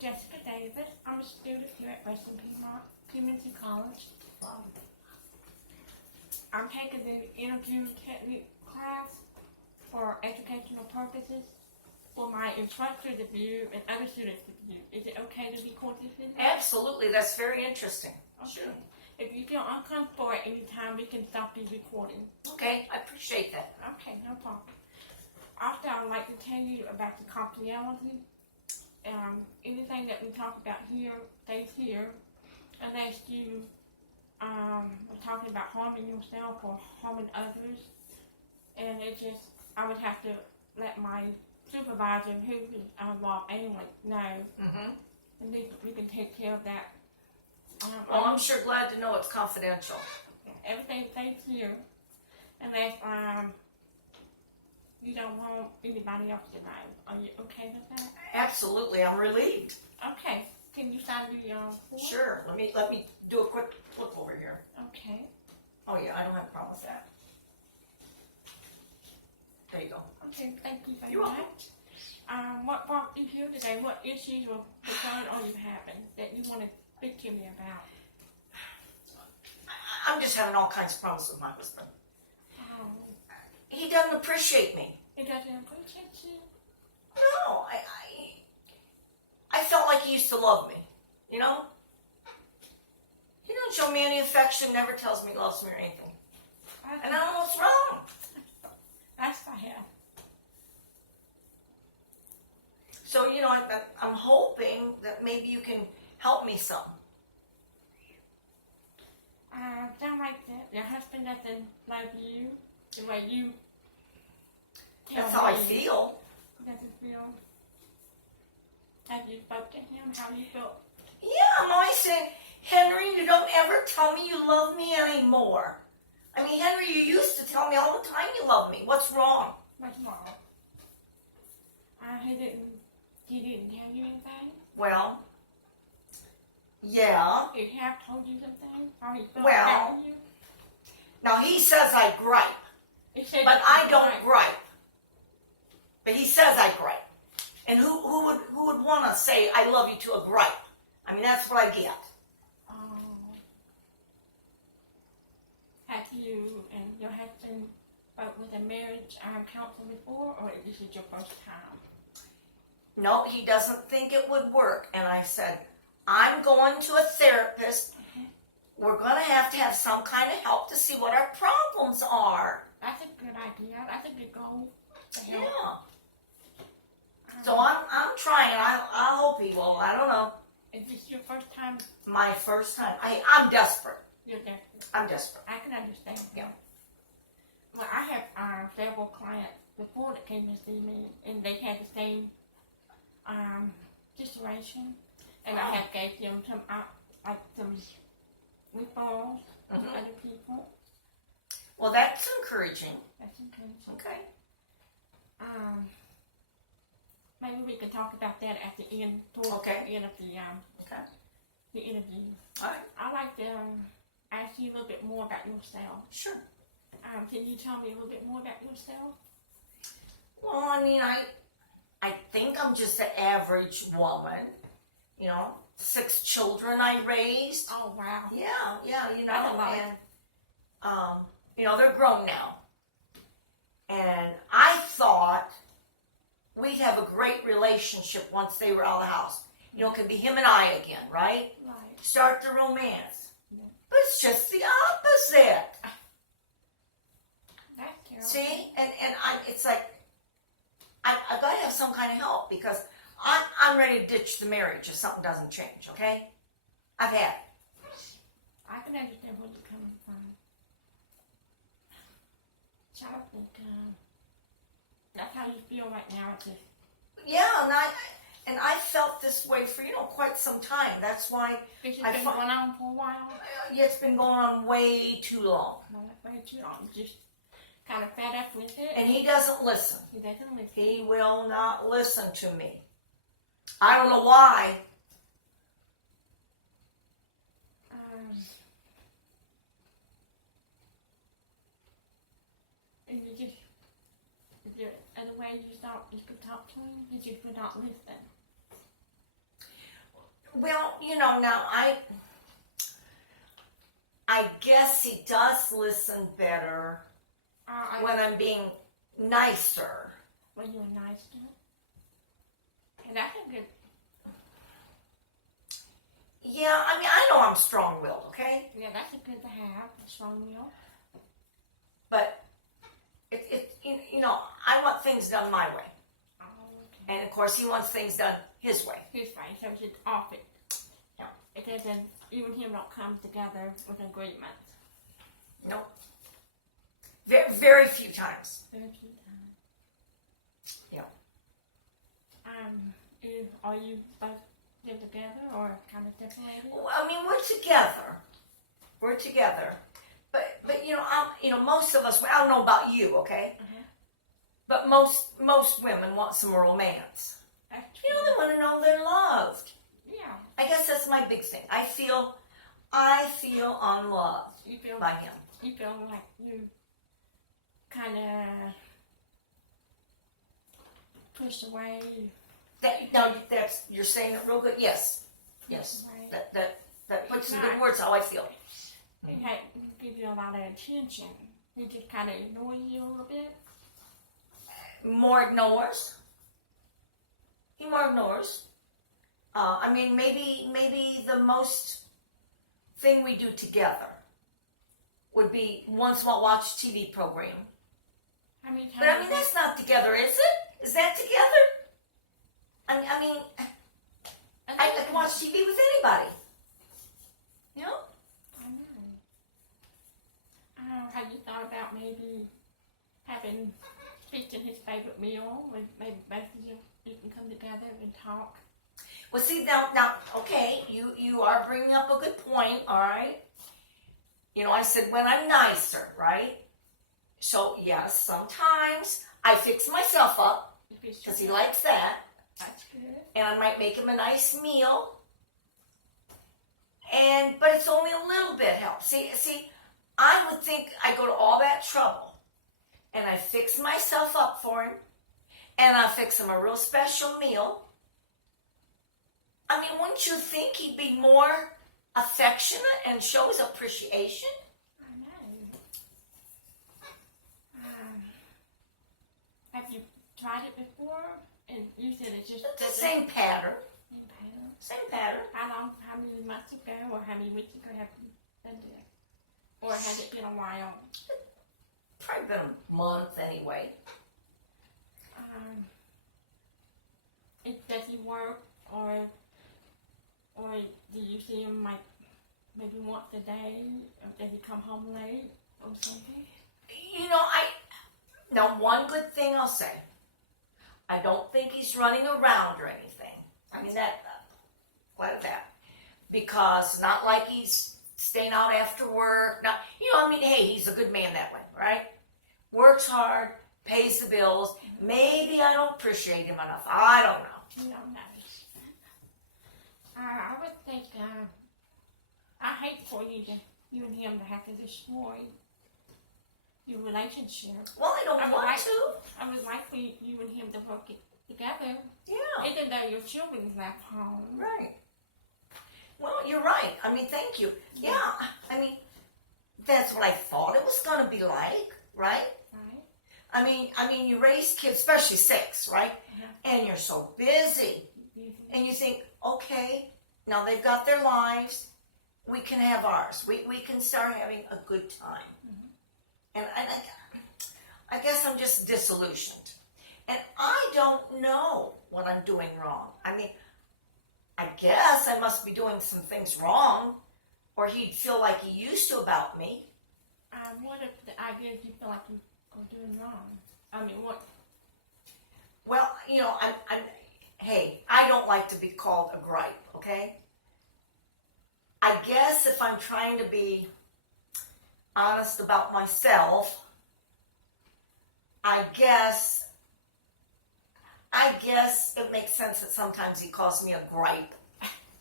Jessica Davis. I'm a student here at Western Piedmont Community College. I'm taking the interview technique class for educational purposes for my instructor to view and other students to view. Is it okay to record this video? Absolutely, that's very interesting. Okay. Sure. If you feel uncomfortable at any time, we can stop the recording. Okay, I appreciate that. Okay, no problem. Also, I would like to tell you about the confidentiality. Anything that we talk about here stays here, unless you are talking about harming yourself or harming others. And it just, I would have to let my supervisor, who is involved anyway, know. And we can take care of that. Well, I'm sure glad to know it's confidential. Everything stays here, unless you don't want anybody else to know. Are you okay with that? Absolutely, I'm relieved. Okay. Can you sign the form? Sure. Let me do a quick look over here. Okay. Oh yeah, I don't have a problem with that. There you go. Okay, thank you very You're welcome. much. What brought you here today? What issues or concerns are you having that you want to speak to me about? I'm just having all kinds of problems with my husband. Oh, He doesn't appreciate me. he doesn't appreciate you? No, I felt like he used to love me, you know? He doesn't show me any affection, never tells me he loves me or anything. And I don't know what's wrong. That's fair. So, you know, I'm hoping that maybe you can help me some. Sound like that. Your husband doesn't love you the way you tell That's how I me. feel. Doesn't feel. Have you spoken to him? How you feel? Yeah, I'm always saying, Henry, you don't ever tell me you love me anymore. I mean, Henry, you used to tell me all the time you love me. What's wrong? What's wrong? He didn't tell you anything? Well, yeah. He have told you something? How he felt Well, about you? Now he says I gripe, He said but you I were don't right. gripe. But he says I gripe. And who would want to say I love you to a gripe? I mean, that's what I get. Oh. Have you and your husband spoke with a marriage counselor before, or this is your first time? No, he doesn't think it would work. And I said, I'm going to a therapist. We're going to have some kind of help to see what our problems are. That's a good idea. That's a good goal. To help. Yeah. So I'm trying. I hope he will. I don't know. Is this your first time? My first time. I'm desperate. You're desperate. I'm desperate. I can understand. Yeah. Well, I have several clients before that came to see me, and they had the same situation, and I have gave them some referrals to other people. Well, that's encouraging. That's encouraging. Okay. Maybe we can talk about that at the end, towards Okay. the end of the interview. All right. I'd like to ask you a little bit more about yourself. Sure. Can you tell me a little bit more about yourself? Well, I mean, I think I'm just an average woman. You know, 6 children I raised. Oh, wow. Yeah, you know, That's a lot. and you know, they're grown now. And I thought we'd have a great relationship once they were out of the house. You know, it could be him and I again, right? Right. Start the romance. Yeah. But it's just the opposite. That's terrible. See? And it's like, I've got to have some kind of help because I'm ready to ditch the marriage if something doesn't change, okay? I've had it. I can understand where you're coming from. So I think that's how you feel right now. It's just, Yeah, and I felt this way for, you know, quite some time. That's why it's just been going on for a while. it's been going on way too long. No, that's way too long. Just kind of fed up with it. And he doesn't listen. He doesn't listen. He will not listen to me. I don't know why. And you just, is there other ways you could talk to him? He just would not listen. Well, now I guess he does listen better when I'm being nicer. When you're nice to him. And that's a good. Yeah, I mean, I know I'm strong-willed, okay? Yeah, that's a good to have. A strong will. But I want things done my way, Oh, okay. and of course, he wants things done his way. His way, so it's off it. Yeah. It doesn't. You and him don't come together with agreement. Nope. Very, very few times. Very few times. Yeah. Are you both live together or kind of separated? Well, I mean, we're together. We're together. But most of us. I don't know about you, okay? Uh-huh. But most women want some romance. That's They want to know they're loved. yeah. I guess that's my big thing. I feel unloved You feel by him. You feel like you kind of pushed away. That's you're saying it real good. Yes. Right. That puts some good words how I feel. He give you a lot of attention. He just kind of ignores you a little bit. More ignores. He more ignores. I mean, maybe the most thing we do together would be once in a while watch a TV program. How many times? But I mean, that's not together, is it? Is that together? I mean, I can watch TV with anybody. You know? I know. Have you thought about maybe having fixing his favorite meal? With maybe both of you can come together and talk. Well, see, now, okay, you are bringing up a good point, all right? I said when I'm nicer, right? So, yes, sometimes I fix myself up, because he likes that. That's good. And I might make him a nice meal. But it's only a little bit help. See, I would think I go to all that trouble, and I fix myself up for him, and I fix him a real special meal. I mean, wouldn't you think he'd be more affectionate and show his appreciation? I know. Have you tried it before? And you said it's just It's the same pattern. Same pattern. Same pattern. How many months ago or how many weeks ago have you done this? Or has it been a while? Probably been a month anyway. Does he work or do you see him like maybe once a day? Or does he come home late or something? Now one good thing I'll say, I don't think he's running around or anything. I mean, glad of that. Because not like he's staying out after work. Not, hey, he's a good man that way, right? Works hard, pays the bills. Maybe I don't appreciate him enough. I don't know. No. I would think, I hate for you and him to have to destroy your relationship. Well, I don't want to. I would like for you and him to work it together. Yeah. Even though your children's left home. Right. Well, you're right. I mean, thank you. Yeah. I mean, that's what I thought it was going to be like, right? Right. I mean, you raise kids, especially 6, right? Yeah. And you're so busy. And you think, okay, now they've got their lives. We can have ours. We can start having a good time. Mm-hmm. And I guess I'm just disillusioned. And I don't know what I'm doing wrong. I mean, I guess I must be doing some things wrong, or he'd feel like he used to about me. What if the idea is you feel like you are doing wrong? I mean, what? Well, hey, I don't like to be called a gripe, okay? I guess if I'm trying to be honest about myself, I guess it makes sense that sometimes he calls me a gripe.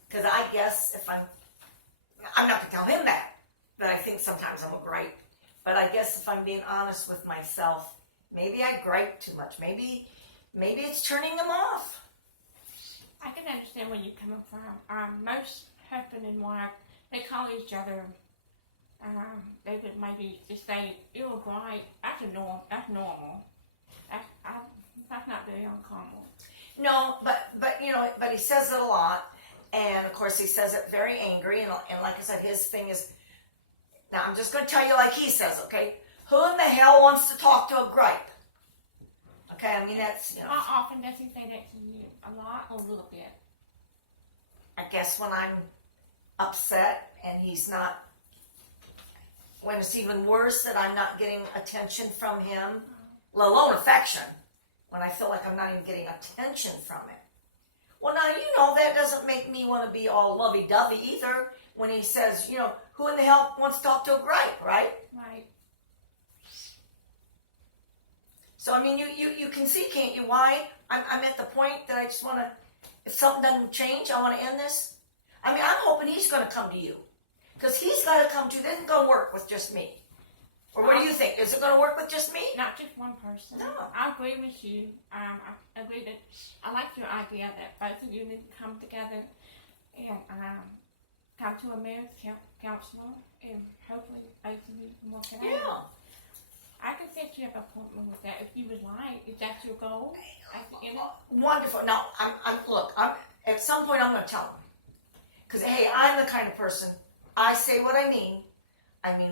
Because I guess if I'm not going to tell him that I think sometimes I'm a gripe. But I guess if I'm being honest with myself, maybe I gripe too much. Maybe it's turning him off. I can understand where you're coming from. Most husband and wife, they call each other. They would maybe just say, "You were right." That's normal. That's normal. That's not very uncommon. No, but you know, but he says it a lot, and of course he says it very angry, and like I said, his thing is. Now I'm just going to tell you like he says, okay? Who in the hell wants to talk to a gripe? Okay, I mean that's, you know. How often does he say that to you? A lot or a little bit? I guess when I'm upset and he's not. When it's even worse that I'm not getting attention from him, let alone affection, when I feel like I'm not even getting attention from him. Well, now, you know, that doesn't make me want to be all lovey-dovey either when he says, you know, who in the hell wants to talk to a gripe, right? Right. So, I mean, you can see, can't you, why I'm at the point that I just want to, if something doesn't change, I want to end this. I mean, I'm hoping he's going to come to you. Because he's got to come to, this isn't going to work with just me. Or what do you think? Is it going to work with just me? Not just one person. No. I agree with you. I agree that I like your idea that both of you need to come together and come to a marriage counselor and hopefully both of you can work it out. Yeah. I can set you up an appointment with that if you would like. If that's your goal. Wonderful. Now, I'm at some point I'm going to tell him. Because, hey, I'm the kind of person, I say what I mean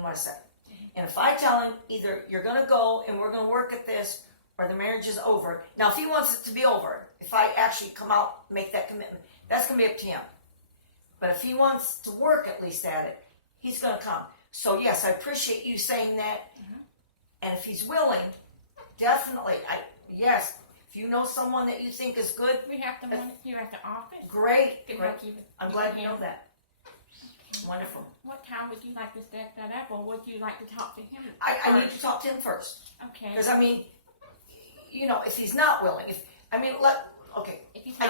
what I say. And if I tell him, either you're going to go and we're going to work at this, or the marriage is over. Now, if he wants it to be over, if I actually come out and make that commitment, that's going to be up to him. But if he wants to work at least at it, he's going to come. So, yes, I appreciate you saying that. Mm-hmm. And if he's willing, definitely, yes. If you know someone that you think is good. We have the one here at the office. Great. I'm glad you know that. Okay. Wonderful. What time would you like to set that up, or would you like to talk to him I need to talk to him first. Okay. Because, I mean, you know, if he's not willing, I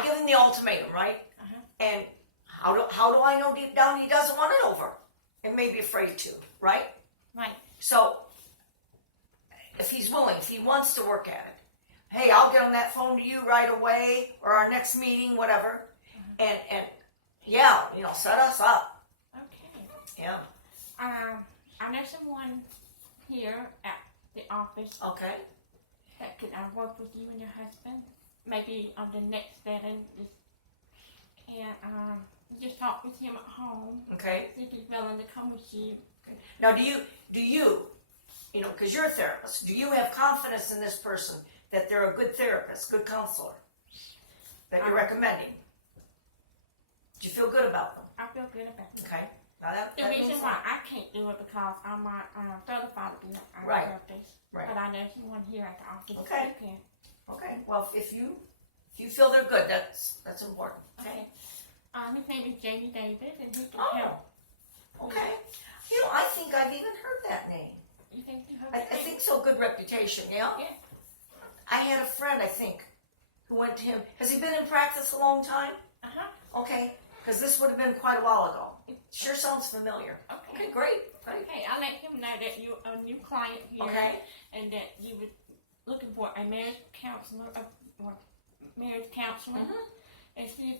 give him the ultimatum, right? Uh-huh. And how do I know deep down he doesn't want it over? And maybe afraid to, right? Right. So, if he's willing, if he wants to work at it, hey, I'll get on that phone to you right away, or our next meeting, whatever, and yeah, you know, set us up. Okay. Yeah. I know someone here at the office. Okay. That could work with you and your husband, maybe on the next setting, and just talk with him at home. Okay. See if he's willing to come with you. Now, do you, you know, because you're a therapist, do you have confidence in this person that they're a good therapist, good counselor that you're recommending? Do you feel good about them? I feel good about it. Okay. Now the reason why I can't do it because I'm not certified to be a right. therapist. Right. But I know someone here at the office. Okay. Okay. Well, if you feel they're good, that's important. Okay. His name is Jamie Davis, and he can help. Okay. You know, I think I've even heard that name. You think you heard I think so. Good reputation. Yeah. Yeah. I had a friend, I think, who went to him. Has he been in practice a long time? Okay. Because this would have been quite a while ago. It sure sounds familiar. Okay, great. Okay, I'll let him know that you're a new client here. Okay. And that you were looking for a marriage counselor, Mm-hmm. and see if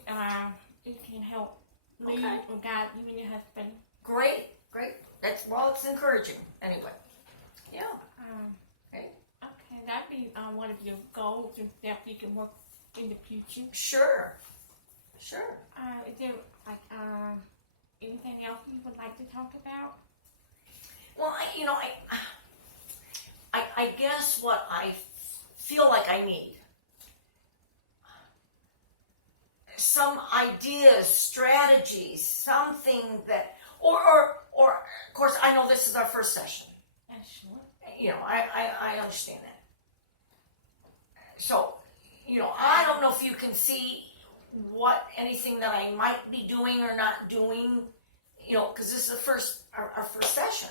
it can help lead or guide you and your husband. Great. It's encouraging. Anyway. Yeah. Okay, that'd be one of your goals and stuff you can work in the future. Sure. Is there anything else you would like to talk about? Well, I guess what I feel like I need some ideas, strategies, something that, or of course, I know this is our first session. Sure. You know, I understand that. So, you know, I don't know if you can see anything that I might be doing or not doing, you know, because this is our first session.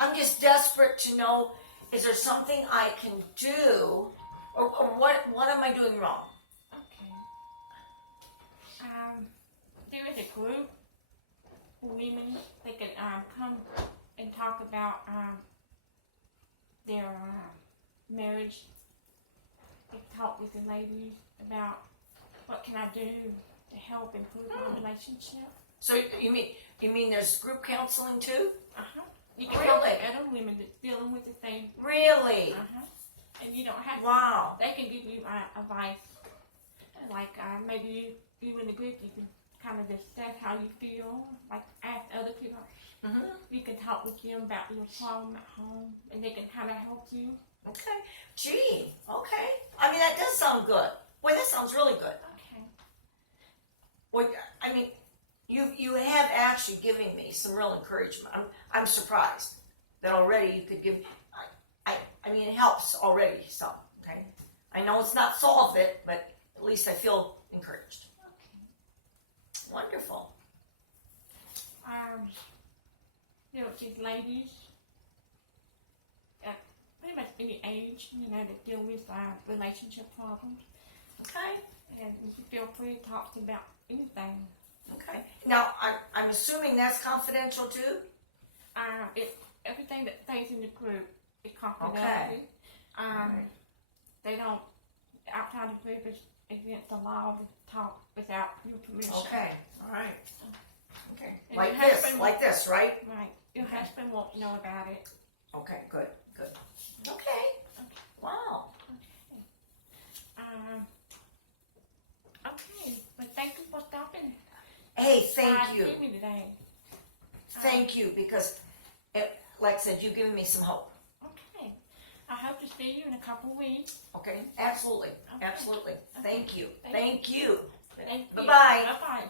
I'm just desperate to know, is there something I can do, or what am I doing wrong? Okay. There is a group of women that can come and talk about their marriage. They talk with the ladies about what can I do to help improve my relationship? So you mean there's group counseling too? You can Really? help other women that's dealing with the same. Really? And you don't have. Wow. They can give you advice, like maybe you in the group, you can kind of discuss how you feel, like ask other people. You can talk with them about your problem at home, and they can kind of help you. Okay. Gee. Okay. I mean, that does sound good. Boy, that sounds really good. Okay. Well, I mean, you have actually given me some real encouragement. I'm surprised that already you could give. I mean, it helps already some. Okay. I know it's not solved it, but at least I feel encouraged. Okay. Wonderful. These ladies, pretty much any age, that deal with relationship problems. Okay. And you can feel free to talk to them about anything. Okay. Now, I'm assuming that's confidential too? Everything that stays in the group is confidential. Okay. They don't, outside the group is against the law to talk without your permission. Okay. All right. Okay. And Like this, right? Right. Your husband won't know about it. Okay, good. Okay. Wow. Okay. Well, thank you for stopping. Hey, thank you. See me today. Thank you, because, like I said, you've given me some hope. Okay. I hope to see you in a couple of weeks. Okay? Absolutely. Okay. Absolutely. Okay. Thank you. Thank Thank you. Thank you. Bye-bye. Bye-bye.